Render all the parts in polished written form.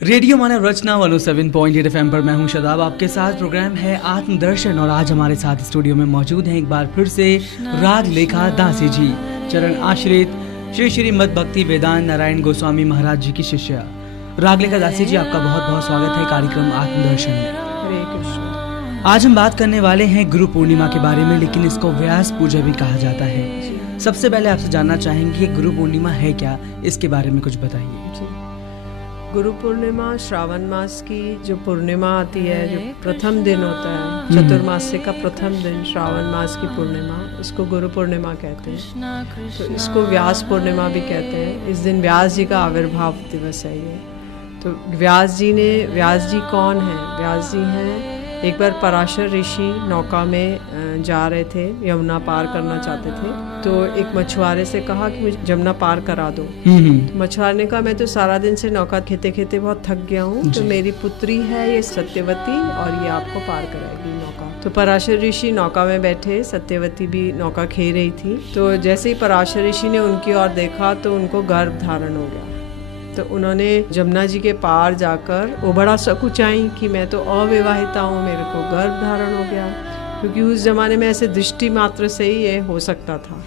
Radio Manav Rachna 107.8 FM पर मैं हूं शादाब, आपके साथ प्रोग्राम है आत्मदर्शन। और आज हमारे साथ स्टूडियो में मौजूद हैं एक बार फिर से राग लेखा दासी जी, चरण आश्रित श्री श्री मद भक्ति वेदांत नारायण गोस्वामी महाराज जी की शिष्या। राग लेखा दासी जी, आपका बहुत बहुत स्वागत है कार्यक्रम आत्मदर्शन में। हरे कृष्ण। आज हम बात करने वाले हैं गुरु पूर्णिमा के बारे में, लेकिन इसको व्यास पूजा भी कहा जाता है। सबसे पहले आपसे जानना चाहेंगे कि गुरु पूर्णिमा है क्या, इसके बारे में कुछ बताइए। गुरु पूर्णिमा श्रावण मास की जो पूर्णिमा आती है, जो प्रथम दिन होता है, चतुर्मास्य का प्रथम दिन श्रावण मास की पूर्णिमा, इसको गुरु पूर्णिमा कहते हैं। तो इसको व्यास पूर्णिमा भी कहते हैं। इस दिन व्यास जी का आविर्भाव दिवस है ये। तो व्यास जी कौन है? व्यास जी हैं, एक बार पराशर ऋषि नौका में जा रहे थे, यमुना पार करना चाहते थे। तो एक मछुआरे से कहा कि मुझे यमुना पार करा दो। तो मछुआरे ने कहा, मैं तो सारा दिन से नौका खेते खेते बहुत थक गया हूँ, तो मेरी पुत्री है ये सत्यवती और ये आपको पार कराएगी नौका। तो पराशर ऋषि नौका में बैठे, सत्यवती भी नौका खे रही थी। तो जैसे ही पराशर ऋषि ने उनकी ओर देखा तो उनको गर्भ धारण हो गया। तो उन्होंने जमुना जी के पार जाकर वो बड़ा सकुचाई कि मैं तो अविवाहिता हूँ, मेरे को गर्भ धारण हो गया, क्योंकि उस जमाने में ऐसे दृष्टि मात्र से ही ये हो सकता था।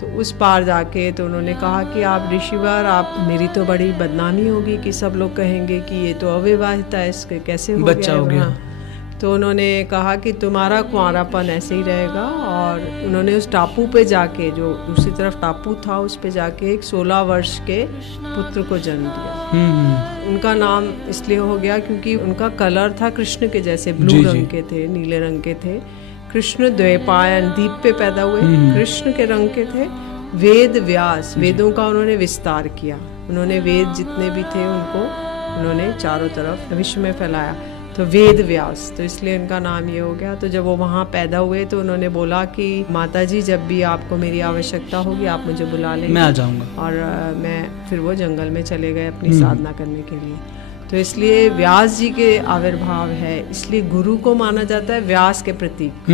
तो उस पार जाके तो उन्होंने कहा कि आप ऋषिवर, आप मेरी तो बड़ी बदनामी होगी कि सब लोग कहेंगे कि ये तो अविवाहिता है, इसके कैसे हो बच्चा हो गया। तो उन्होंने कहा कि तुम्हारा कुंवारापन ऐसे ही रहेगा। और उन्होंने उस टापू पे जाके, जो दूसरी तरफ टापू था, उस पे जाके एक 16 वर्ष के पुत्र को जन्म दिया। उनका नाम इसलिए हो गया क्योंकि उनका कलर था कृष्ण के जैसे, ब्लू रंग के थे, नीले रंग के थे। कृष्ण द्वैपायन, द्वीप पे पैदा हुए, कृष्ण के रंग के थे। वेद व्यास, वेदों का उन्होंने विस्तार किया। उन्होंने वेद जितने भी थे उनको उन्होंने चारों तरफ विश्व में फैलाया। तो वेद व्यास, तो इसलिए उनका नाम ये हो गया। तो जब वो वहाँ पैदा हुए तो उन्होंने बोला कि माता जी, जब भी आपको मेरी आवश्यकता होगी आप मुझे बुला लेंगे, मैं आ जाऊंगा। और मैं फिर वो जंगल में चले गए अपनी साधना करने के लिए। तो इसलिए व्यास जी के आविर्भाव है, इसलिए गुरु को माना जाता है व्यास के प्रतीक,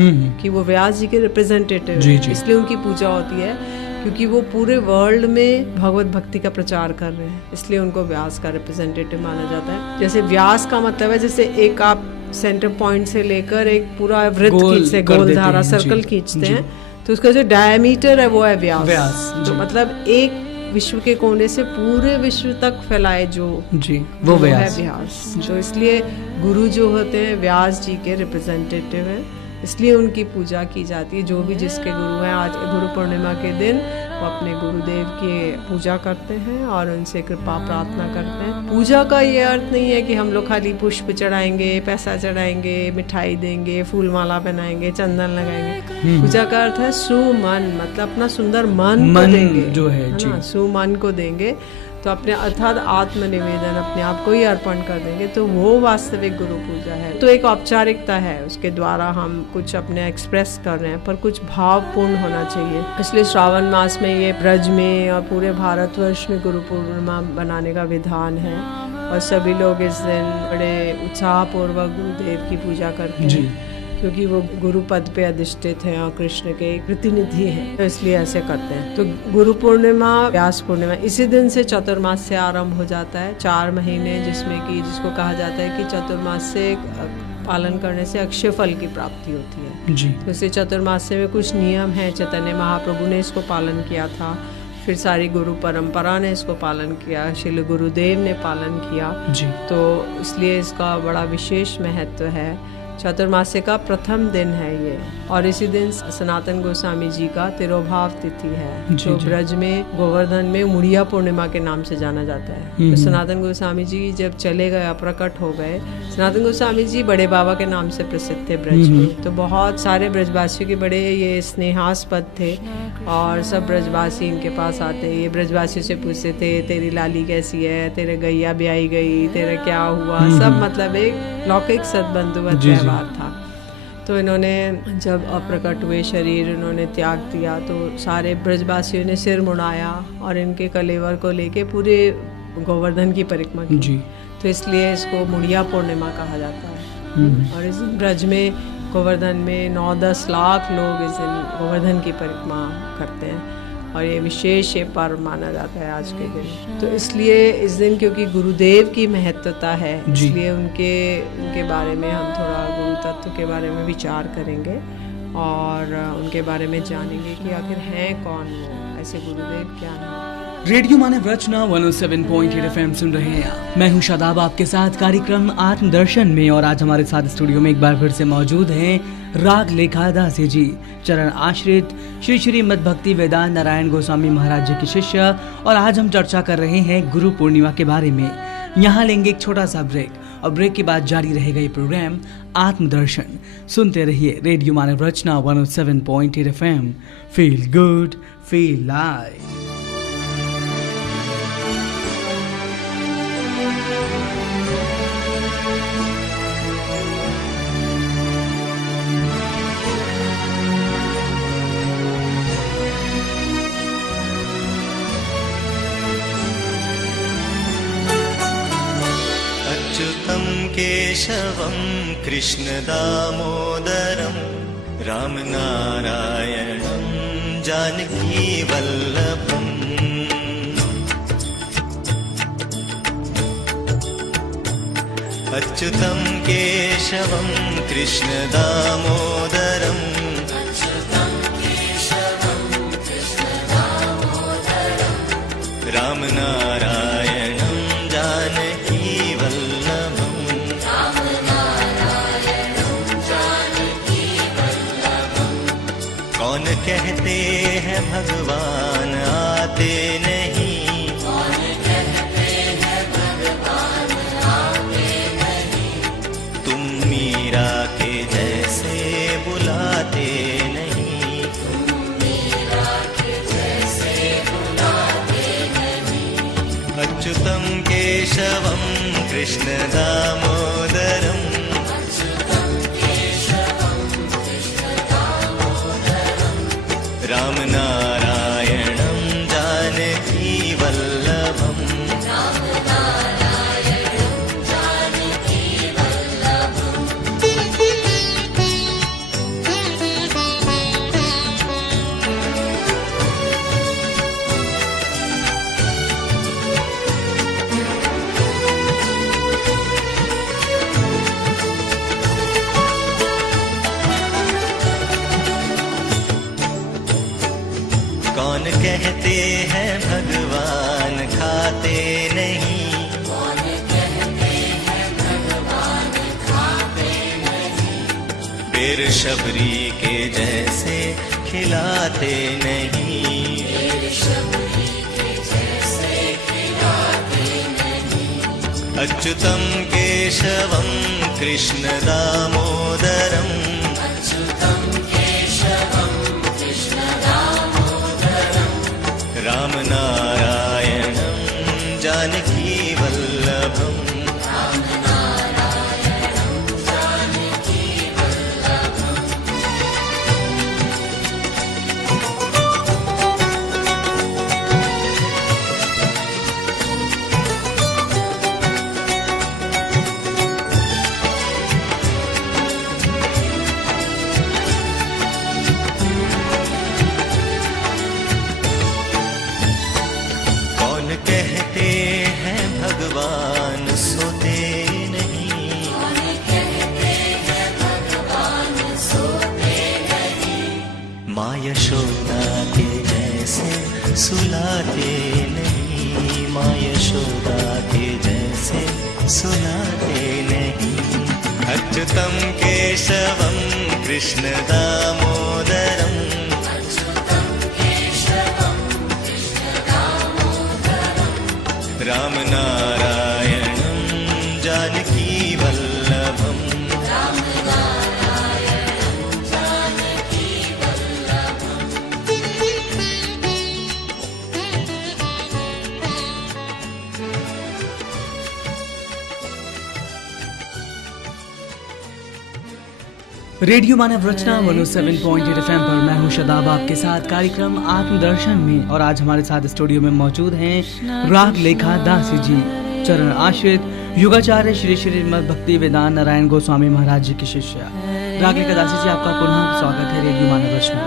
कि वो व्यास जी के रिप्रेजेंटेटिव है। इसलिए उनकी पूजा होती है, क्योंकि वो पूरे वर्ल्ड में भगवत भक्ति का प्रचार कर रहे हैं, इसलिए उनको व्यास का रिप्रेजेंटेटिव माना जाता है। जैसे व्यास का मतलब है, जैसे एक आप सेंटर पॉइंट से लेकर एक पूरा वृत्त खींचते, गोल धारा सर्कल खींचते हैं, तो उसका जो डायमीटर है वो है व्यास। तो मतलब एक विश्व के कोने से पूरे विश्व तक फैलाए जो वो व्यास। तो इसलिए गुरु जो होते हैं व्यास जी के रिप्रेजेंटेटिव हैं, इसलिए उनकी पूजा की जाती है। जो भी जिसके गुरु हैं, आज गुरु पूर्णिमा के दिन वो अपने गुरुदेव की पूजा करते हैं और उनसे कृपा प्रार्थना करते हैं। पूजा का ये अर्थ नहीं है कि हम लोग खाली पुष्प चढ़ाएंगे, पैसा चढ़ाएंगे, मिठाई देंगे, फूल माला पहनाएंगे, चंदन लगाएंगे। पूजा का अर्थ है सुमन, मतलब अपना सुंदर मन को देंगे, जो है ना, सुमन को देंगे। तो अपने अर्थात आत्मनिवेदन, अपने आप को ही अर्पण कर देंगे, तो वो वास्तविक गुरु पूजा है। तो एक औपचारिकता है, उसके द्वारा हम कुछ अपने एक्सप्रेस कर रहे हैं, पर कुछ भावपूर्ण होना चाहिए। इसलिए श्रावण मास में ये ब्रज में और पूरे भारतवर्ष में गुरु पूर्णिमा बनाने का विधान है, और सभी लोग इस दिन बड़े उत्साहपूर्वक गुरुदेव की पूजा करते हैं, क्योंकि वो गुरु पद पे अधिष्ठित हैं और कृष्ण के प्रतिनिधि हैं, तो इसलिए ऐसे करते हैं। तो गुरु पूर्णिमा, व्यास पूर्णिमा, इसी दिन से चतुर्मास से आरंभ हो जाता है। 4 महीने जिसमें कि जिसको कहा जाता है कि चतुर्मास से पालन करने से अक्षय फल की प्राप्ति होती है जी। तो इसे चतुर्मास में कुछ नियम है। चैतन्य महाप्रभु ने इसको पालन किया था, फिर सारी गुरु परंपरा ने इसको पालन किया, श्रील गुरुदेव ने पालन किया जी। तो इसलिए इसका बड़ा विशेष महत्व है। चतुर्मास्य का प्रथम दिन है ये, और इसी दिन सनातन गोस्वामी जी का तिरोभाव तिथि है, जो ब्रज में गोवर्धन में मुड़िया पूर्णिमा के नाम से जाना जाता है। तो सनातन गोस्वामी जी जब चले गए, अप्रकट हो गए, सनातन गोस्वामी जी बड़े बाबा के नाम से प्रसिद्ध थे ब्रज में। तो बहुत सारे ब्रजवासियों के बड़े ये स्नेहास्पद थे, और सब ब्रजवासी इनके पास आते, ये ब्रजवासियों से पूछते थे, तेरी लाली कैसी है, तेरे गैया ब्याई गई, तेरा क्या हुआ, सब मतलब एक लौकिक सद्बंधुवत व्यवहार था। तो इन्होंने जब अप्रकट हुए, शरीर इन्होंने त्याग दिया, तो सारे ब्रजवासियों ने सिर मुड़ाया और इनके कलेवर को लेके पूरे गोवर्धन की परिक्रमा की। तो इसलिए इसको मुड़िया पूर्णिमा कहा जाता है। और इस दिन ब्रज में गोवर्धन में 9-10 लाख लोग इस दिन गोवर्धन की परिक्रमा करते हैं। और ये विशेष ये पर्व माना जाता है आज के दिन। तो इसलिए इस दिन क्योंकि गुरुदेव की महत्वता है, इसलिए उनके बारे में हम थोड़ा गुरु तत्व के बारे में विचार करेंगे और उनके बारे में जानेंगे कि आखिर हैं कौन वो, ऐसे गुरुदेव क्या हैं। रेडियो मानव रचना 107.8 FM सुन रहे हैं आप। मैं हूं शादाब आपके साथ कार्यक्रम आत्मदर्शन में, और आज हमारे साथ स्टूडियो में एक बार फिर से मौजूद हैं राग लेखा दासी जी, चरण आश्रित श्री श्री मद भक्ति वेदांत नारायण गोस्वामी महाराज जी के शिष्य। और आज हम चर्चा कर रहे हैं गुरु पूर्णिमा के बारे में। यहाँ लेंगे एक छोटा सा ब्रेक, और ब्रेक के बाद जारी रहेगा ये प्रोग्राम आत्मदर्शन। सुनते रहिए radio Manav Rachna 107.8 FM। Feel good, feel live. अच्युतं केशवं कृष्णदामोदरं रामनारायणं जानकीवल्लभम् अच्युतं केशवं कृष्णदामोदरं रामनारायणं कौन कहते हैं भगवान आते नहीं, कौन कहते हैं भगवान आते नहीं, तुम मीरा के जैसे बुलाते नहीं, तुम मीरा के जैसे बुलाते नहीं। अच्युतं केशवं कृष्ण दामोदरम् रामनारायणं जानकी वल्लभम् कौन कहते हैं भगवान खाते नहीं, कौन कहते हैं भगवान खाते नहीं, बेर शबरी के जैसे खिलाते नहीं, बेर शबरी के जैसे खिलाते नहीं। अच्युतं केशवं कृष्ण दामोदरम् रामनारायणं जानकी वल्लभम् यशोदा के जैसे सुलाते नहीं, माँ यशोदा के जैसे सुलाते नहीं। अच्युतं केशवं कृष्ण दामोदरम् रामनारायणं जानकी वल्लभम् रेडियो मानव रचना 107.8 FM पर मैं हूं शादाब आपके साथ कार्यक्रम आत्मदर्शन में, और आज हमारे साथ स्टूडियो में मौजूद हैं राग लेखा दासी जी, चरण आश्रित युगाचार्य श्री श्री मद भक्ति वेदांत नारायण गोस्वामी महाराज जी के शिष्य। राग लेखा दासी जी, आपका पुनः स्वागत है रेडियो मानव रचना।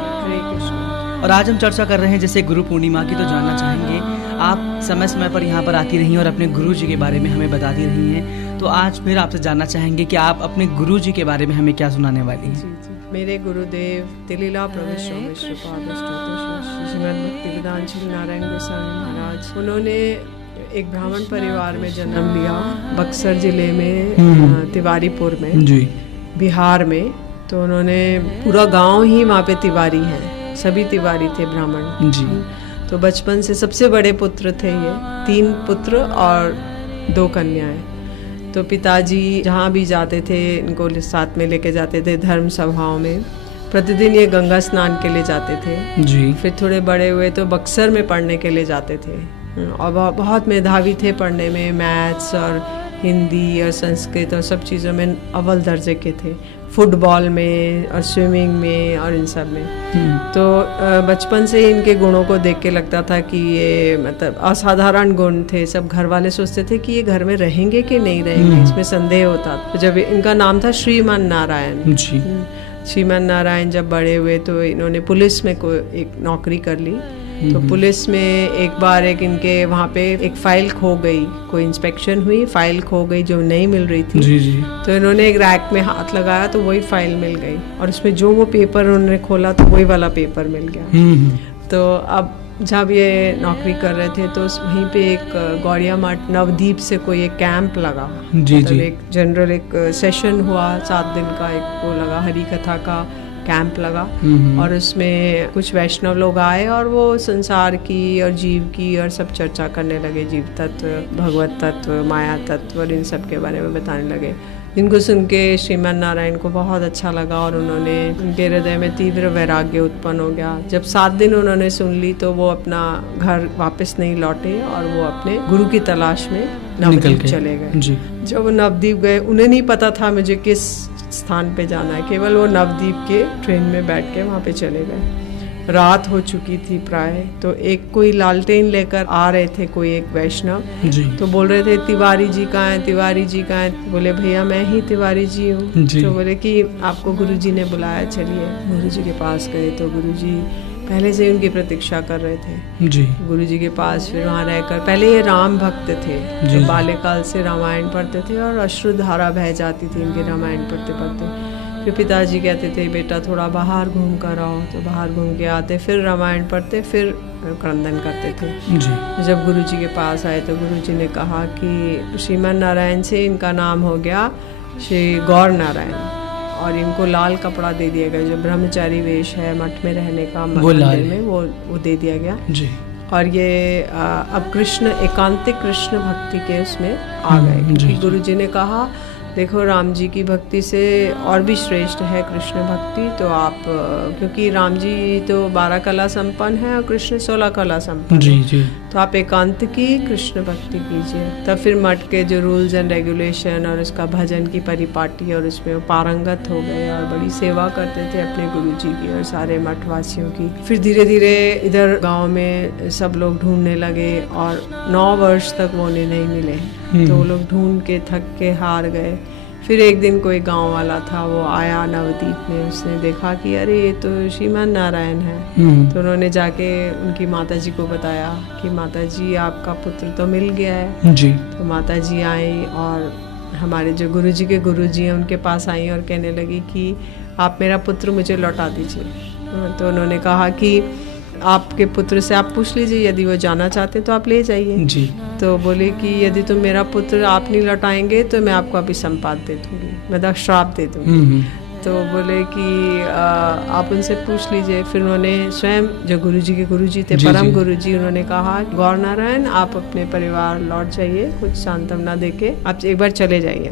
और आज हम चर्चा कर रहे हैं जैसे गुरु पूर्णिमा की, तो जानना चाहेंगे आप समय समय पर यहाँ पर आती रही हैं और अपने गुरु जी के बारे में हमें बताती रही हैं, तो आज फिर आपसे जानना चाहेंगे कि आप अपने गुरु जी के बारे में हमें क्या सुनाने वाली हैं। जी। मेरे गुरुदेव तिलीला प्रविष्ट श्रीमद् भक्तिवेदांत श्री नारायण गोस्वामी महाराज, उन्होंने एक ब्राह्मण परिवार में जन्म लिया, बक्सर जिले में तिवारीपुर में जी बिहार में। तो उन्होंने पूरा गांव ही वहाँ पे तिवारी है, सभी तिवारी थे ब्राह्मण जी। तो बचपन से सबसे बड़े पुत्र थे ये, 3 पुत्र और 2 कन्याएं। तो पिताजी जहाँ भी जाते थे इनको साथ में लेके जाते थे धर्म सभाओं में, प्रतिदिन ये गंगा स्नान के लिए जाते थे जी। फिर थोड़े बड़े हुए तो बक्सर में पढ़ने के लिए जाते थे और बहुत मेधावी थे पढ़ने में, मैथ्स और हिंदी और संस्कृत और सब चीज़ों में अव्वल दर्जे के थे, फुटबॉल में और स्विमिंग में और इन सब में। तो बचपन से ही इनके गुणों को देख के लगता था कि ये मतलब असाधारण गुण थे। सब घर वाले सोचते थे कि ये घर में रहेंगे कि नहीं रहेंगे, इसमें संदेह होता। तो जब इनका नाम था श्रीमान नारायण जी। श्रीमान नारायण जब बड़े हुए तो इन्होंने पुलिस में एक नौकरी कर ली। तो पुलिस में एक बार इनके वहाँ पे एक फाइल खो गई, कोई इंस्पेक्शन हुई, फाइल खो गई जो नहीं मिल रही थी जी जी। तो इन्होंने एक रैक में हाथ लगाया तो वही फाइल मिल गई और उसमें जो वो पेपर उन्होंने खोला तो वही वाला पेपर मिल गया। तो अब जब ये नौकरी कर रहे थे तो वहीं पे एक गौड़िया मठ नवदीप से कोई एक कैंप लगा जी मतलब जी। एक जनरल एक सेशन हुआ, 7 दिन का एक वो लगा, हरी कथा का कैंप लगा और उसमें कुछ वैष्णव लोग आए और वो संसार की और जीव की और सब चर्चा करने लगे, जीव तत्व, भगवत तत्व, माया तत्व और इन सब के बारे में बताने लगे, जिनको सुन के श्रीमान नारायण को बहुत अच्छा लगा और उन्होंने उनके हृदय में तीव्र वैराग्य उत्पन्न हो गया। जब 7 दिन उन्होंने सुन ली तो वो अपना घर वापस नहीं लौटे और वो अपने गुरु की तलाश में नवदीप चले गए। जब वो नवदीप गए, उन्हें नहीं पता था मुझे किस स्थान पे जाना है, केवल वो नवदीप के ट्रेन में बैठ के वहाँ पे चले गए। रात हो चुकी थी प्राय, तो एक कोई लालटेन लेकर आ रहे थे कोई एक वैष्णव, तो बोल रहे थे तिवारी जी कहाँ हैं, तिवारी जी कहाँ हैं। बोले भैया मैं ही तिवारी जी हूँ। तो बोले कि आपको गुरुजी ने बुलाया, चलिए। गुरुजी के पास गए तो गुरुजी पहले से उनकी प्रतीक्षा कर रहे थे जी। गुरुजी के पास फिर वहाँ रहकर, पहले ये राम भक्त थे जो बाल्यकाल से रामायण पढ़ते थे और अश्रुधारा बह जाती थी इनके रामायण पढ़ते पढ़ते। फिर पिताजी कहते थे बेटा थोड़ा बाहर घूम कर आओ, तो बाहर घूम के आते, फिर रामायण पढ़ते, फिर क्रंदन करते थे जी। जब गुरुजी के पास आए तो गुरुजी ने कहा कि श्रीमान नारायण से इनका नाम हो गया श्री गौर नारायण और इनको लाल कपड़ा दे दिया गया, जो ब्रह्मचारी वेश है मठ में रहने का, मंदिर में वो दे दिया गया जी। और ये अब कृष्ण एकांतिक कृष्ण भक्ति के उसमें आ गए, क्योंकि गुरुजी ने कहा देखो राम जी की भक्ति से और भी श्रेष्ठ है कृष्ण भक्ति, तो आप क्योंकि राम जी तो 12 कला संपन्न है और कृष्ण 16 कला संपन्न जी जी, तो आप एकांत की कृष्ण भक्ति कीजिए। तब फिर मठ के जो रूल्स एंड रेगुलेशन और उसका भजन की परिपाटी और उसमें वो पारंगत हो गए और बड़ी सेवा करते थे अपने गुरु जी की और सारे मठवासियों की। फिर धीरे धीरे इधर गांव में सब लोग ढूंढने लगे और 9 वर्ष तक वो उन्हें नहीं मिले, तो वो लोग ढूंढ के थक के हार गए। फिर एक दिन कोई गांव वाला था वो आया नवदीप में, उसने देखा कि अरे ये तो श्रीमान नारायण है। तो उन्होंने जाके उनकी माता जी को बताया कि माता जी आपका पुत्र तो मिल गया है जी। तो माता जी आई और हमारे जो गुरुजी के गुरुजी हैं उनके पास आई और कहने लगी कि आप मेरा पुत्र मुझे लौटा दीजिए। तो उन्होंने कहा कि आपके पुत्र से आप पूछ लीजिए, यदि वो जाना चाहते तो आप ले जाइए जी। तो बोले कि यदि तुम मेरा पुत्र आप नहीं लौटाएंगे तो मैं आपको अभी संपात दे दूंगी, मैं श्राप दे दूंगी। तो बोले कि आप उनसे पूछ लीजिए। फिर उन्होंने स्वयं जो गुरुजी के गुरुजी थे परम गुरुजी, उन्होंने कहा गौर नारायण आप अपने परिवार लौट जाइए, कुछ सांत्वना देके आप एक बार चले जाइए।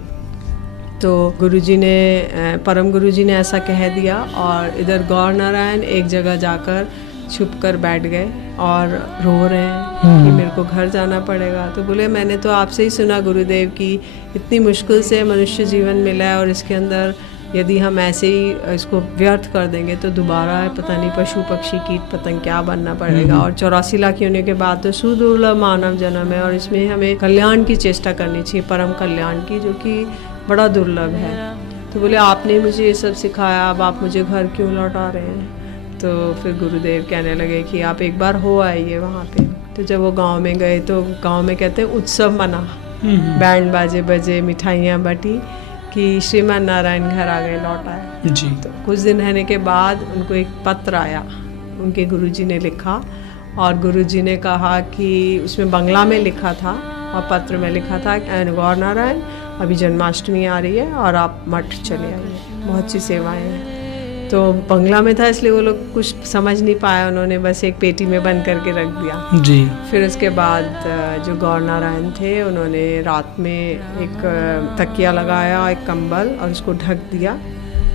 तो गुरुजी ने परम गुरुजी ने ऐसा कह दिया और इधर गौर नारायण एक जगह जाकर छुप कर बैठ गए और रो रहे हैं कि मेरे को घर जाना पड़ेगा। तो बोले मैंने तो आपसे ही सुना गुरुदेव की इतनी मुश्किल से मनुष्य जीवन मिला है और इसके अंदर यदि हम ऐसे ही इसको व्यर्थ कर देंगे तो दोबारा पता नहीं पशु पक्षी कीट पतंग क्या बनना पड़ेगा। और 84 लाख होने के बाद तो सुदुर्लभ मानव जन्म है और इसमें हमें कल्याण की चेष्टा करनी चाहिए, परम कल्याण की, जो कि बड़ा दुर्लभ है। तो बोले आपने मुझे ये सब सिखाया, अब आप मुझे घर क्यों लौटा रहे हैं? तो फिर गुरुदेव कहने लगे कि आप एक बार हो आइए वहाँ पे। तो जब वो गांव में गए तो गांव में कहते हैं उत्सव मना, बैंड बाजे बजे, मिठाइयाँ बटी कि श्रीमान नारायण घर आ गए, लौट आए जी। तो कुछ दिन रहने के बाद उनको एक पत्र आया, उनके गुरुजी ने लिखा, और गुरुजी ने कहा कि उसमें बंगला में लिखा था और पत्र में लिखा था गौर नारायण अभी जन्माष्टमी आ रही है और आप मठ चले आइए, बहुत सी सेवाएं हैं। तो बंगला में था इसलिए वो लोग कुछ समझ नहीं पाया, उन्होंने बस एक पेटी में बंद करके रख दिया जी। फिर उसके बाद जो गौर नारायण थे उन्होंने रात में एक तकिया लगाया, एक कंबल, और उसको ढक दिया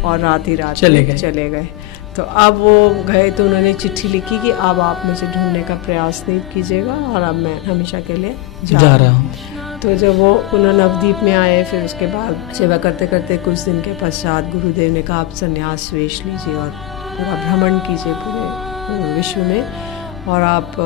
और रात ही रात चले गए। तो अब वो गए तो उन्होंने चिट्ठी लिखी कि अब आप मुझे ढूंढने का प्रयास नहीं कीजिएगा और अब मैं हमेशा के लिए जा रहा हूँ। तो जब वो पुनः नवद्वीप में आए, फिर उसके बाद सेवा करते करते कुछ दिन के पश्चात गुरुदेव ने कहा आप संन्यास वेश लीजिए और पूरा भ्रमण कीजिए पूरे विश्व में, और आप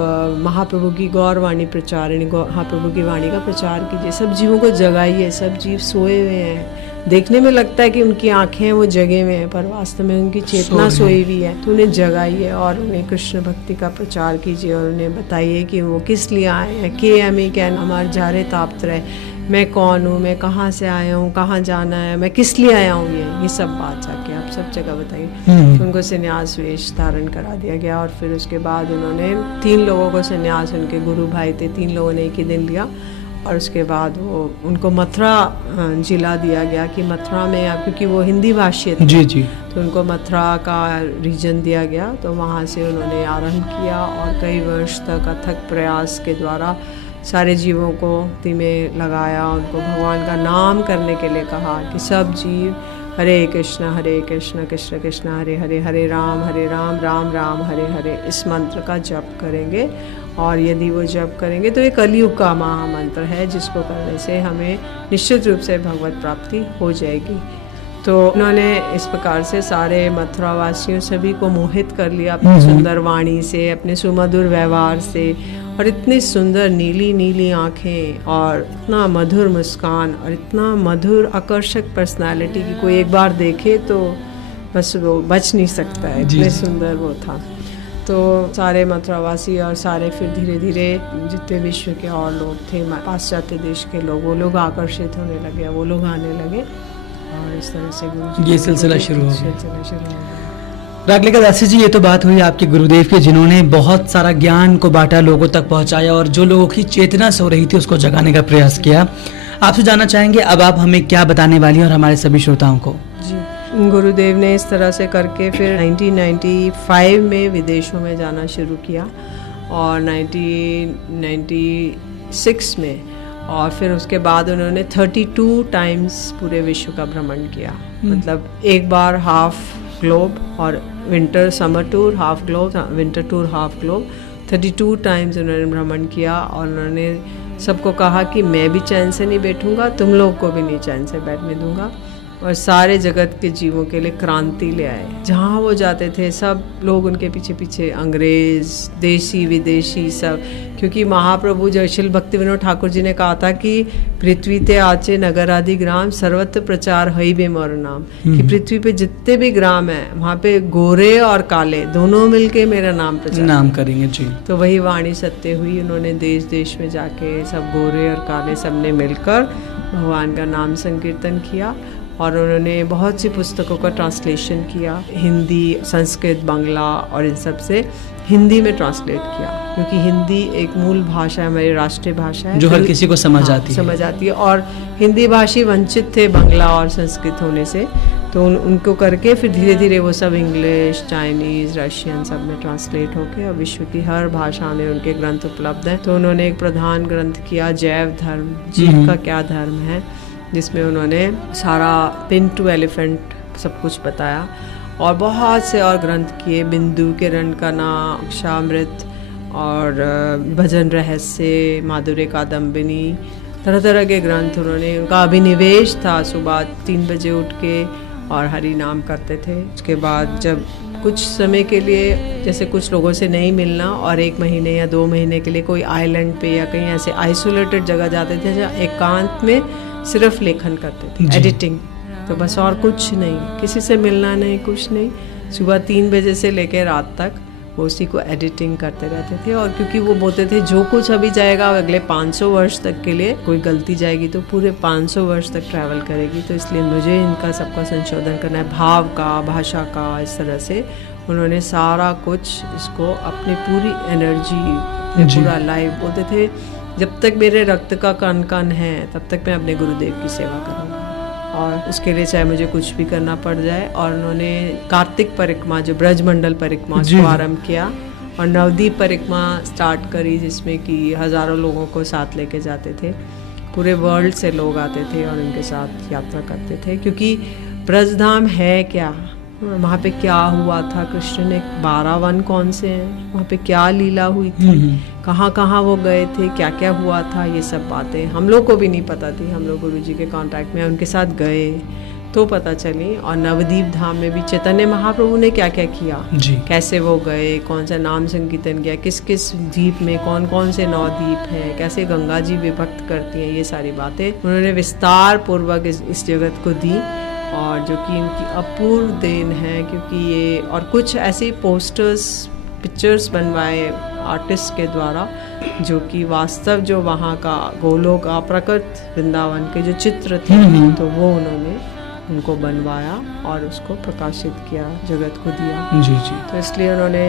महाप्रभु की गौरवाणी प्रचारिणी, महाप्रभु की वाणी का प्रचार कीजिए, सब जीवों को जगाइए। सब जीव सोए हुए हैं, देखने में लगता है कि उनकी आंखें वो जगे हुए हैं, पर वास्तव में उनकी चेतना सोई हुई है। तो उन्हें जगाइए और उन्हें कृष्ण भक्ति का प्रचार कीजिए और उन्हें बताइए कि वो किस लिए आए हैं। के हमें क्या हमारे जारे ताप्त रहे, मैं कौन हूँ, मैं कहाँ से आया हूँ, कहाँ जाना है, मैं किस लिए आया हूँ, ये सब बात जाके आप सब जगह बताइए। तो उनको संन्यास वेश धारण करा दिया गया और फिर उसके बाद उन्होंने 3 लोगों को संन्यास, उनके गुरु भाई थे, 3 लोगों ने एक ही दिन लिया। और उसके बाद वो उनको मथुरा जिला दिया गया कि मथुरा में, क्योंकि वो हिंदी भाषी थे जी जी, तो उनको मथुरा का रीजन दिया गया। तो वहाँ से उन्होंने आरंभ किया और कई वर्ष तक अथक प्रयास के द्वारा सारे जीवों को भक्ति में लगाया, उनको भगवान का नाम करने के लिए कहा कि सब जीव हरे कृष्ण कृष्ण कृष्ण हरे हरे, हरे राम राम राम हरे हरे, इस मंत्र का जप करेंगे। और यदि वो जप करेंगे तो ये कलयुग का महामंत्र है जिसको करने से हमें निश्चित रूप से भगवत प्राप्ति हो जाएगी। तो उन्होंने इस प्रकार से सारे मथुरा वासियों सभी को मोहित कर लिया अपनी सुंदर वाणी से, अपने सुमधुर व्यवहार से, और इतनी सुंदर नीली नीली आँखें और इतना मधुर मुस्कान और इतना मधुर आकर्षक पर्सनालिटी कि कोई एक बार देखे तो बस वो बच नहीं सकता है, इतने सुंदर वो था। तो सारे मथुरावासी और सारे फिर धीरे धीरे जितने विश्व के और लोग थे, पाश्चात्य देश के लोग, वो लोग आकर्षित होने लगे, वो लोग आने लगे और इस तरह से गुरु ये सिलसिला शुरू हो गया। रागलेखा दासी जी, ये तो बात हुई आपके गुरुदेव की जिन्होंने बहुत सारा ज्ञान को बांटा, लोगों तक पहुंचाया और जो लोगों की चेतना सो रही थी उसको जगाने का प्रयास किया। आपसे जानना चाहेंगे अब आप हमें क्या बताने वाली हैं और हमारे सभी श्रोताओं को। जी, गुरुदेव ने इस तरह से करके फिर 1995 में विदेशों में जाना शुरू किया और 1996 में, और फिर उसके बाद उन्होंने 32 टाइम्स पूरे विश्व का भ्रमण किया। मतलब एक बार हाफ ग्लोब और winter summer tour, half globe, winter tour, half globe, 32 times उन्होंने भ्रमण किया। और उन्होंने सबको कहा कि मैं भी चैन से नहीं बैठूंगा, तुम लोग को भी नहीं चैन से बैठने दूंगा, और सारे जगत के जीवों के लिए क्रांति ले आए। जहाँ वो जाते थे सब लोग उनके पीछे पीछे, अंग्रेज, देशी विदेशी सब, क्योंकि महाप्रभु जयशील भक्ति विनोद ठाकुर जी ने कहा था कि पृथ्वी ते आचे नगर आदि ग्राम सर्वत्र प्रचार हई बे मोर नाम, कि पृथ्वी पे जितने भी ग्राम है वहाँ पे गोरे और काले दोनों मिलके मेरा नाम प्रचार करेंगे। जी, तो वही वाणी सत्य हुई। उन्होंने देश देश में जाके सब गोरे और काले सब ने मिलकर भगवान का नाम संकीर्तन किया और उन्होंने बहुत सी पुस्तकों का ट्रांसलेशन किया, हिंदी, संस्कृत, बांग्ला और इन सब से हिंदी में ट्रांसलेट किया, क्योंकि हिंदी एक मूल भाषा है, हमारी राष्ट्रीय भाषा है, जो हर किसी को समझ आती है। और हिंदी भाषी वंचित थे बांग्ला और संस्कृत होने से, तो उनको करके फिर धीरे धीरे वो सब इंग्लिश, चाइनीज़, रशियन सब में ट्रांसलेट होके और विश्व की हर भाषा में उनके ग्रंथ उपलब्ध हैं। तो उन्होंने एक प्रधान ग्रंथ किया, जैव धर्म, जीव का क्या धर्म है, जिसमें उन्होंने सारा पिन टू एलिफेंट सब कुछ बताया, और बहुत से और ग्रंथ किए, बिंदु किरण का नाम, अक्षामृत और भजन रहस्य, माधुर्य कादम्बिनी, तरह तरह के ग्रंथ उन्होंने। उनका अभिनिवेश था सुबह 3 बजे उठ के और हरि नाम करते थे। उसके बाद जब कुछ समय के लिए जैसे कुछ लोगों से नहीं मिलना और 1 महीने या 2 महीने के लिए कोई आइलैंड पे या कहीं ऐसे आइसोलेटेड जगह जाते थे जहाँ एकांत में सिर्फ लेखन करते थे, एडिटिंग, तो बस और कुछ नहीं, किसी से मिलना नहीं, कुछ नहीं, सुबह 3 बजे से लेकर रात तक वो उसी को एडिटिंग करते रहते थे। और क्योंकि वो बोलते थे जो कुछ अभी जाएगा अगले 500 वर्ष तक के लिए, कोई गलती जाएगी तो पूरे 500 वर्ष तक ट्रैवल करेगी। तो इसलिए मुझे इनका सबका संशोधन करना है, भाव का, भाषा का। इस तरह से उन्होंने सारा कुछ इसको अपनी पूरी एनर्जी, पूरा लाइफ, बोलते थे जब तक मेरे रक्त का कण कण है तब तक मैं अपने गुरुदेव की सेवा करूँगा, और उसके लिए चाहे मुझे कुछ भी करना पड़ जाए। और उन्होंने कार्तिक परिक्रमा, जो ब्रजमंडल परिक्रमा, उसको आरम्भ किया, और नवदीप परिक्रमा स्टार्ट करी, जिसमें कि हज़ारों लोगों को साथ लेके जाते थे। पूरे वर्ल्ड से लोग आते थे और उनके साथ यात्रा करते थे। क्योंकि ब्रजधाम है क्या, वहाँ पे क्या हुआ था, कृष्ण ने 12 वन कौन से हैं, वहाँ पे क्या लीला हुई थी, कहाँ कहाँ वो गए थे, क्या क्या हुआ था, ये सब बातें हम लोग को भी नहीं पता थी। हम लोग गुरुजी के कांटेक्ट में उनके साथ गए तो पता चली। और नवदीप धाम में भी चैतन्य महाप्रभु ने क्या क्या किया, कैसे वो गए, कौन सा नाम संकीर्तन किया, किस किस द्वीप में कौन कौन से 9 द्वीप हैं, कैसे गंगा जी विभक्त करती हैं, ये सारी बातें उन्होंने विस्तार पूर्वक इस जगत को दी। और जो कि इनकी अपूर्व देन है, क्योंकि ये और कुछ ऐसे पोस्टर्स, पिक्चर्स बनवाए आर्टिस्ट के द्वारा, जो कि वास्तव जो वहाँ का गोलोक का प्रकट वृंदावन के जो चित्र थे, तो वो उन्होंने उनको बनवाया और उसको प्रकाशित किया, जगत को दिया। जी जी। तो इसलिए उन्होंने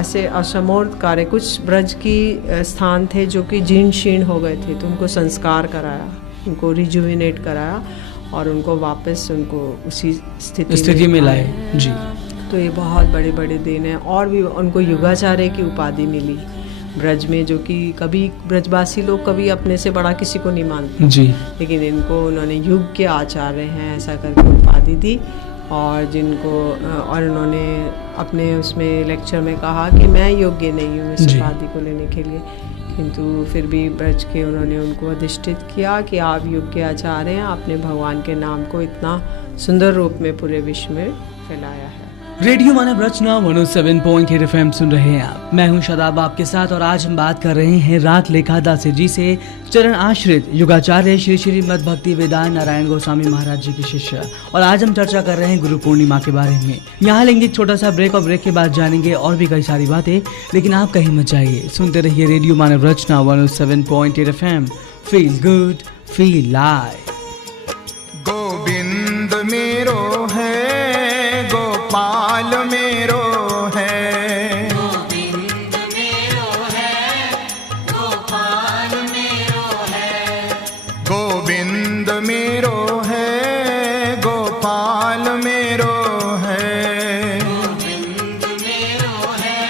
ऐसे असमूर्त कार्य, कुछ ब्रज की स्थान थे जो कि जीर्ण शीर्ण हो गए थे, तो उनको संस्कार कराया, उनको रिजुविनेट कराया और उनको वापस उनको उसी स्थिति में लाए। जी। तो ये बहुत बड़े बड़े दिन हैं। और भी उनको युगाचार्य की उपाधि मिली ब्रज में, जो कि कभी ब्रजवासी लोग कभी अपने से बड़ा किसी को नहीं मानते जी, लेकिन इनको उन्होंने युग के आचार्य हैं ऐसा करके उपाधि दी। और जिनको और उन्होंने अपने उसमें लेक्चर में कहा कि मैं योग्य नहीं हूँ इस उपाधि को लेने के लिए, किंतु फिर भी ब्रज के उन्होंने उनको अधिष्ठित किया कि आप युग के आचार्य हैं, आपने भगवान के नाम को इतना सुंदर रूप में पूरे विश्व में फैलाया है। रेडियो मानव रचना 107.8 FM सुन रहे हैं आप। मैं हूं शादाब आपके साथ, और आज हम बात कर रहे हैं राग लेखा दासी जी से, चरण आश्रित युगाचार्य श्री श्री मद भक्ति वेदांत नारायण गोस्वामी महाराज जी के शिष्य। और आज हम चर्चा कर रहे हैं गुरु पूर्णिमा के बारे में। यहाँ लेंगे एक छोटा सा ब्रेक, और ब्रेक के बाद जानेंगे और भी कई सारी बातें, लेकिन आप कहीं मत जाइए, सुनते रहिए radio Manav Rachna 107.8 FM। Feel good, feel live. Govind मेरो है, गोपाल मेरो है, गोविंद मेरो है, गोपाल मेरो है, गोविंद मेरो है, गोपाल मेरो है, गोविंद मेरो है,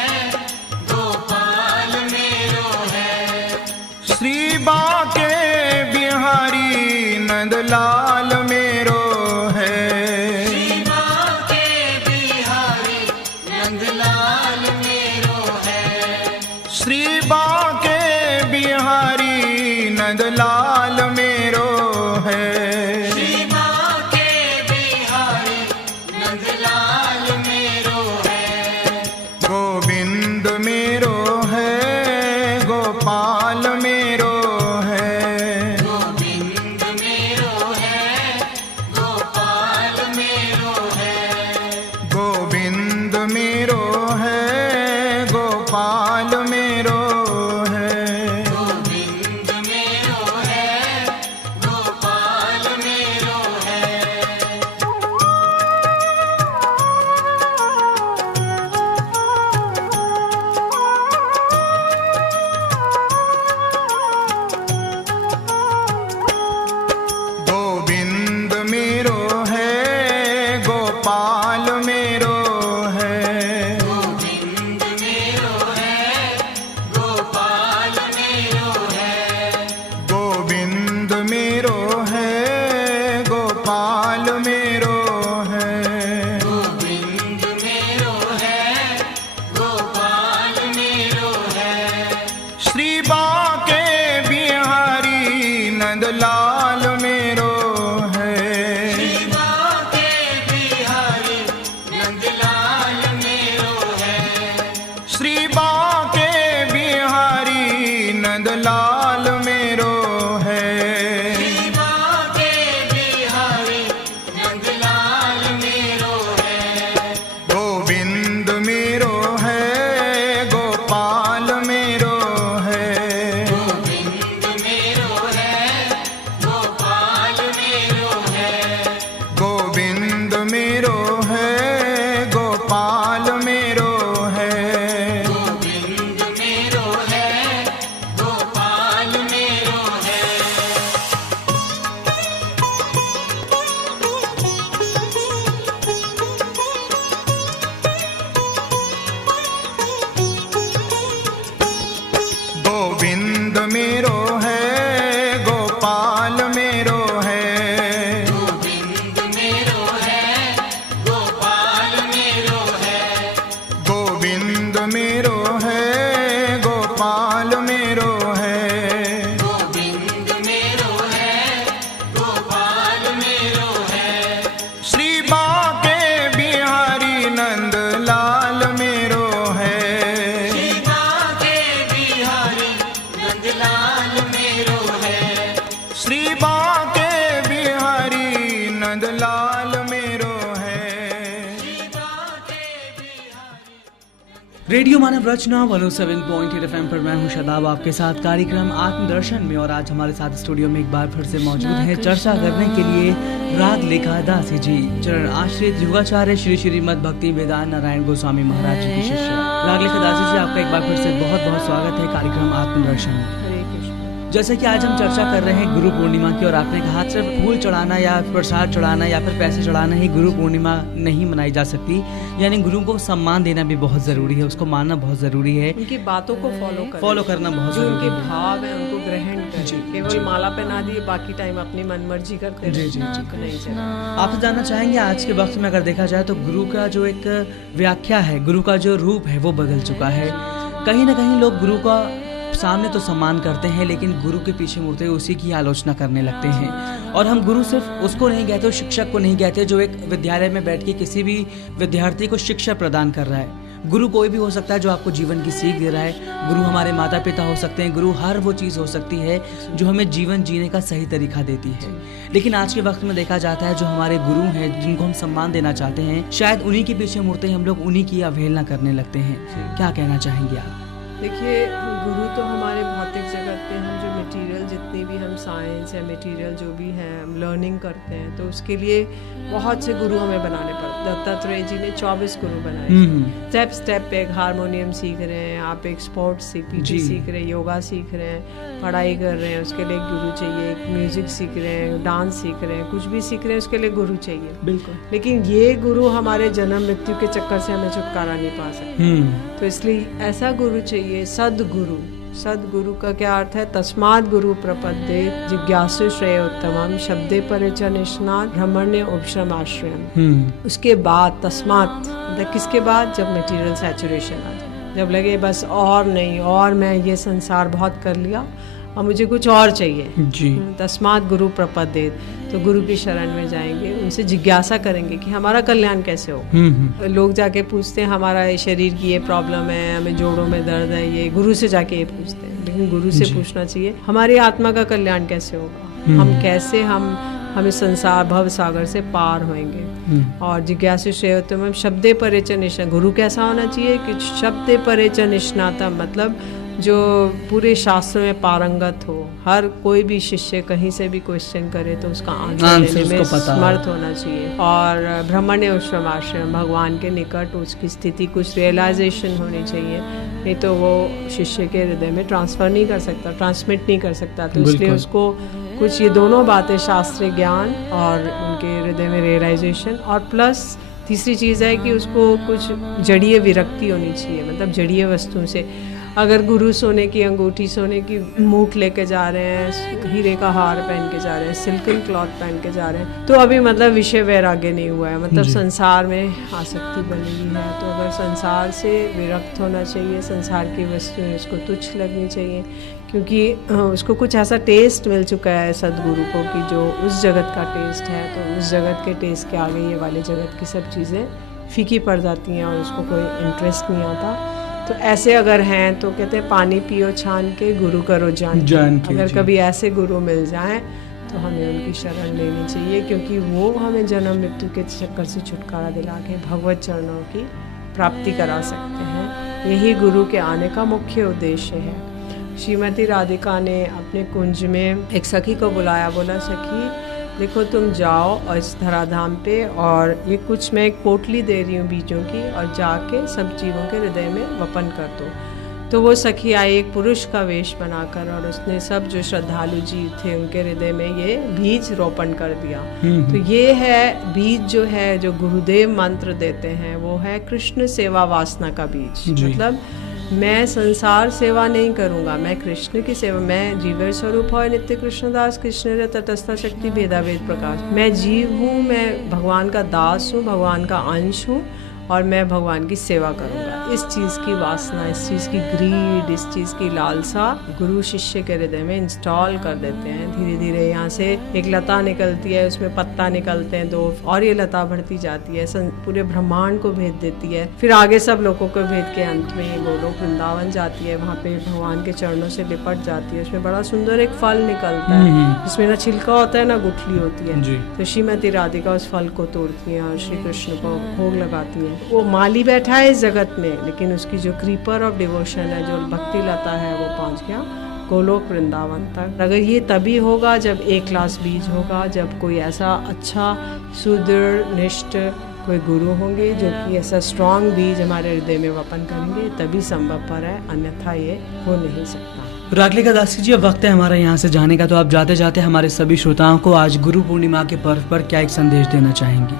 गोपाल मेरो है, श्री बाके बिहारी नंदलाल मेरो है, श्री बाके बिहारी नंदलाल मेरो है, श्री बाके बिहारी नंदलाल मेरो है, गोविंद मेरो है, गोपाल मेरो है, गोविंद मेरो है, गोपाल मेरो है, गोविंद मेरो है, गोपाल मेरो है, गोविंद मेरो है, गोपाल मेरो है। गोविंद मेरो है, गोपाल मेरो है, गोविंद मेरो है, गोपाल मेरो है, गोविंद मेरो है, गोपाल मेरो है, गोविंद मेरो है, गोपाल मेरो है, श्री बाके बिहारी नंदलाल मेरो है, श्री बाके बिहारी नंदलाल मेरो है, श्री बाके बिहारी नंदलाल मेरो है, श्री बाके बिहारी नंदलाल मेरो है, मेरो है। गोविंद मेरो है, गोपाल मेरो है। श्री बांके बिहारी नंद लाल मेरो है। श्री बांके बिहारी नंदलाल मेरो है। श्री बांके बिहारी नंद लाल मेरो है। रेडियो मानव रचना 107.8 FM पर मैं हूं शादाब आपके साथ कार्यक्रम आत्मदर्शन में। और आज हमारे साथ स्टूडियो में एक बार फिर से मौजूद है चर्चा करने के लिए राग लेखा दासी जी, चरण आश्रित योगाचार्य श्री श्रीमद् भक्ति वेदांत नारायण गोस्वामी महाराज जी की शिष्य। राग लेखा दासी जी, आपका एक बार फिर से बहुत बहुत स्वागत है कार्यक्रम आत्मदर्शन में। हरे कृष्ण। जैसे कि आज हम चर्चा कर रहे हैं गुरु पूर्णिमा की, और आपने कहा सिर्फ फूल चढ़ाना या प्रसाद चढ़ाना या फिर पैसे चढ़ाना ही गुरु पूर्णिमा नहीं मनाई जा सकती, यानी गुरु को सम्मान देना भी बहुत जरूरी है, उसको मानना बहुत जरूरी है, उनकी बातों को फॉलो करना बहुत जो जरूरी उनके है। भाव है उनको ग्रहण करें। केवल माला पहना दिए, बाकी टाइम अपनी मनमर्जी करते जी, रहे, जी, जी। तो नहीं चलेगा। आप जानना चाहेंगे आज के वक्त में अगर देखा जाए तो गुरु का जो एक व्याख्या है, गुरु का जो रूप है वो बदल चुका है। कहीं ना कहीं लोग गुरु का सामने तो सम्मान करते हैं, लेकिन गुरु के पीछे मुड़ते हुए उसी की आलोचना करने लगते हैं। और हम गुरु सिर्फ उसको नहीं कहते, शिक्षक को नहीं कहते जो एक विद्यालय में बैठ के किसी भी विद्यार्थी को शिक्षा प्रदान कर रहा है। गुरु कोई भी हो सकता है जो आपको जीवन की सीख दे रहा है। गुरु हमारे माता पिता हो सकते हैं, गुरु हर वो चीज़ हो सकती है जो हमें जीवन जीने का सही तरीका देती है। लेकिन आज के वक्त में देखा जाता है जो हमारे गुरु हैं, जिनको हम सम्मान देना चाहते हैं, शायद उन्हीं के पीछे मुड़ते ही हम लोग उन्हीं की अवहेलना करने लगते हैं। क्या कहना चाहेंगे आप? देखिए, गुरु तो हमारे भौतिक जगत में हम जो मटेरियल, जितनी भी हम साइंस या मटेरियल जो भी है हम लर्निंग करते हैं, तो उसके लिए बहुत से गुरु हमें बनाने पड़ते। दत्तात्रेय जी ने 24 गुरु बनाए। स्टेप स्टेप पे एक हारमोनियम सीख रहे हैं आप, एक स्पोर्ट्स पीटी सीख रहे हैं, योगा सीख रहे हैं, पढ़ाई कर रहे हैं, उसके लिए एक गुरु चाहिए। एक म्यूजिक सीख रहे हैं, डांस सीख रहे हैं, कुछ भी सीख रहे हैं, उसके लिए गुरु चाहिए। बिल्कुल। लेकिन ये गुरु हमारे जन्म मृत्यु के चक्कर से हमें छुटकारा नहीं पा सकते। तो इसलिए ऐसा गुरु चाहिए, सद्गुरु। सद्गुरु का क्या अर्थ है? तस्मात् गुरु प्रपद्ये जिज्ञासु श्रेय उत्तमम शब्दे परिच निष्णात ब्रह्मण्य उपशम आश्रयम। उसके बाद तस्मात् मतलब किसके बाद? जब मटेरियल सैचुरेशन आ जाए, जब लगे बस और नहीं, और मैं ये संसार बहुत कर लिया और मुझे कुछ और चाहिए जी। तस्मात् गुरु प्रपद्येत, तो गुरु की शरण में जाएंगे, उनसे जिज्ञासा करेंगे कि हमारा कल्याण कैसे हो। लोग जाके पूछते हैं हमारा शरीर की ये प्रॉब्लम है, हमें जोड़ों में दर्द है, ये गुरु से जाके ये पूछते हैं। लेकिन गुरु से पूछना चाहिए हमारी आत्मा का कल्याण कैसे होगा, हम कैसे हम इस संसार भव सागर से पार होंगे। और जिज्ञासु श्रेयोत्तम शब्दे परेच निष्णा, गुरु कैसा होना चाहिए कि शब्दे परेच निष्णाता, मतलब जो पूरे शास्त्रों में पारंगत हो। हर कोई भी शिष्य कहीं से भी क्वेश्चन करे तो उसका आंसर देने में समर्थ होना चाहिए। और ब्रह्मण्य उपशम आश्रम, भगवान के निकट उसकी स्थिति कुछ रियलाइजेशन होनी चाहिए, नहीं तो वो शिष्य के हृदय में ट्रांसफर नहीं कर सकता, ट्रांसमिट नहीं कर सकता। तो इसलिए उसको कुछ ये दोनों बातें, शास्त्रीय ज्ञान और उनके हृदय में रियलाइजेशन, और प्लस तीसरी चीज़ है कि उसको कुछ जड़ीय विरक्ति होनी चाहिए, मतलब जड़ीय वस्तुओं से। अगर गुरु सोने की अंगूठी, सोने की मूठ लेके जा रहे हैं, हीरे का हार पहन के जा रहे हैं, सिल्कन क्लॉथ पहन के जा रहे हैं, तो अभी मतलब विषय वैराग्य नहीं हुआ है, मतलब संसार में आसक्ति बनी हुई है। तो अगर संसार से विरक्त होना चाहिए, संसार की वस्तुएं उसको तुच्छ लगनी चाहिए, क्योंकि उसको कुछ ऐसा टेस्ट मिल चुका है सदगुरु को कि जो उस जगत का टेस्ट है, तो उस जगत के टेस्ट के आगे ये वाले जगत की सब चीज़ें फीकी पड़ जाती हैं और उसको कोई इंटरेस्ट नहीं आता। तो ऐसे अगर हैं तो कहते हैं पानी पियो छान के, गुरु करो जान के। अगर कभी ऐसे गुरु मिल जाएं तो हमें उनकी शरण लेनी चाहिए, क्योंकि वो हमें जन्म मृत्यु के चक्कर से छुटकारा दिला के भगवत चरणों की प्राप्ति करा सकते हैं। यही गुरु के आने का मुख्य उद्देश्य है। श्रीमती राधिका ने अपने कुंज में एक सखी को बुलाया, बोला सखी देखो तुम जाओ और इस धराधाम पे, और ये कुछ मैं एक पोटली दे रही हूँ बीजों की, और जाके सब जीवों के हृदय में वपन कर दो। तो वो सखी आई एक पुरुष का वेश बनाकर, और उसने सब जो श्रद्धालु जीव थे उनके हृदय में ये बीज रोपण कर दिया। तो ये है बीज जो है, जो गुरुदेव मंत्र देते हैं, वो है कृष्ण सेवा वासना का बीज। मतलब मैं संसार सेवा नहीं करूँगा, मैं कृष्ण की सेवा, मैं जीवर स्वरूप है नित्य कृष्णदास, कृष्ण रे तटस्थ शक्ति भेदा भेद प्रकाश। मैं जीव हूँ, मैं भगवान का दास हूँ, भगवान का अंश हूँ, और मैं भगवान की सेवा करूँगा। इस चीज़ की वासना, इस चीज़ की ग्रीड, इस चीज़ की लालसा गुरु शिष्य के हृदय में इंस्टॉल कर देते हैं। धीरे धीरे यहाँ से एक लता निकलती है, उसमें पत्ता निकलते हैं 2, और ये लता बढ़ती जाती है, पूरे ब्रह्मांड को भेद देती है। फिर आगे सब लोगों को भेद के अंत में ये गोलोक वृंदावन जाती है, वहाँ पे भगवान के चरणों से लिपट जाती है। उसमें बड़ा सुंदर एक फल निकलता है, जिसमें ना छिलका होता है ना गुठली होती है। तो श्रीमती राधिका उस फल को तोड़ती हैं और श्री कृष्ण को भोग लगाती हैं। वो माली बैठा है इस जगत में, लेकिन उसकी जो क्रीपर ऑफ डिवोशन है, जो भक्ति लता है, वो पहुंच गया गोलोक वृंदावन तक। अगर ये तभी होगा जब एक क्लास बीज होगा, जब कोई ऐसा अच्छा सुदृढ़ निष्ठ कोई गुरु होंगे जो कि ऐसा स्ट्रॉन्ग बीज हमारे हृदय में वपन करेंगे, तभी संभवपर है, अन्यथा ये हो नहीं सकता। रागलेखा दासी जी, अब वक्त है हमारा यहाँ से जाने का, तो आप जाते जाते हमारे सभी श्रोताओं को आज गुरु पूर्णिमा के पर्व पर क्या एक संदेश देना चाहेंगी?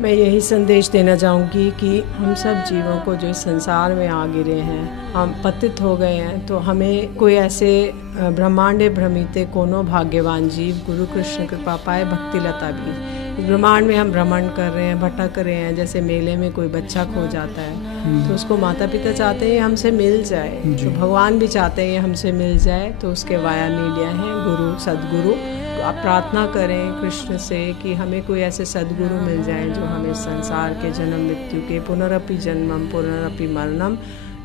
मैं यही संदेश देना चाहूँगी कि हम सब जीवों को जो इस संसार में आ गिरे हैं, हम पतित हो गए हैं, तो हमें कोई ऐसे ब्रह्मांडे भ्रमिते कोनो भाग्यवान जीव गुरु कृष्ण कृपा पाए भक्ति लता भी। ब्रह्मांड में हम भ्रमण कर रहे हैं, भटक रहे हैं, जैसे मेले में कोई बच्चा खो जाता है तो उसको माता पिता चाहते हैं हमसे मिल जाए, तो भगवान भी चाहते हैं हमसे मिल जाए। तो उसके वाया मीडिया हैं गुरु, सदगुरु। आप प्रार्थना करें कृष्ण से कि हमें कोई ऐसे सदगुरु मिल जाए जो हमें संसार के जन्म मृत्यु के पुनरपि जन्मम पुनरपि मरणम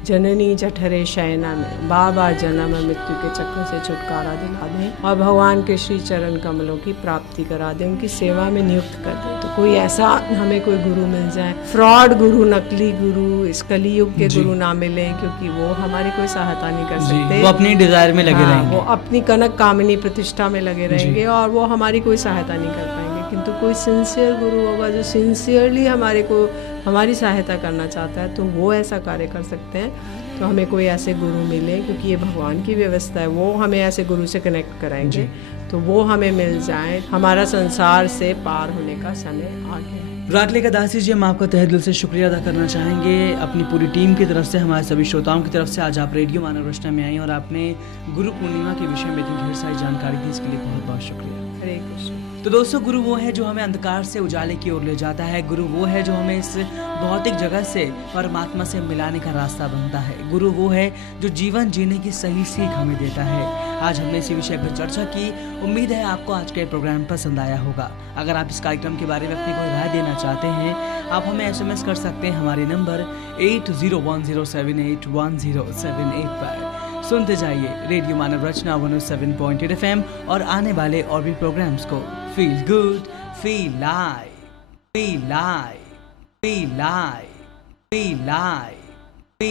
जननी जठरे शयना में बार बार जन्म मृत्यु के चक्र से छुटकारा दिला दें और भगवान के श्री चरण कमलों की प्राप्ति करा दें, उनकी सेवा में नियुक्त कर दें। तो कोई ऐसा हमें कोई गुरु मिल जाए, फ्रॉड गुरु, नकली गुरु, इस कलयुग के गुरु ना मिले, क्योंकि वो हमारी कोई सहायता नहीं कर सकते। वो अपनी डिजायर में लगे रहेंगे, वो अपनी कनक कामिनी प्रतिष्ठा में लगे रहेंगे और वो हमारी कोई सहायता नहीं कर पाएंगे। किंतु कोई सिंसियर गुरु होगा जो सिंसियरली हमारी सहायता करना चाहता है, तो वो ऐसा कार्य कर सकते हैं। तो हमें कोई ऐसे गुरु मिले, क्योंकि ये भगवान की व्यवस्था है, वो हमें ऐसे गुरु से कनेक्ट कराएंगे, तो वो हमें मिल जाए। हमारा संसार से पार होने का समय आ गया। रागलेखा दासी जी, हम आपका तहे दिल से शुक्रिया अदा करना चाहेंगे अपनी पूरी टीम की तरफ से, हमारे सभी श्रोताओं की तरफ से। आज आप रेडियो मानव रचना में आई और आपने गुरु पूर्णिमा के विषय में इतनी ढेर सारी जानकारी दी, इसके लिए बहुत बहुत शुक्रिया। हरे कृष्ण। तो दोस्तों, गुरु वो है जो हमें अंधकार से उजाले की ओर ले जाता है। गुरु वो है जो हमें इस भौतिक जगत से परमात्मा से मिलाने का रास्ता बनता है। गुरु वो है जो जीवन जीने की सही सीख हमें देता है। आज हमने इसी विषय पर चर्चा की। उम्मीद है आपको आज का प्रोग्राम पसंद आया होगा। अगर आप इस कार्यक्रम के बारे में अपनी कोई राय देना चाहते हैं, आप हमें SMS कर सकते हैं हमारे नंबर 8010781078 पर। सुनते जाइए रेडियो मानव रचना 107.8 FM और आने वाले और भी प्रोग्राम्स को। Feel good, feel live, feel live, feel live, feel live.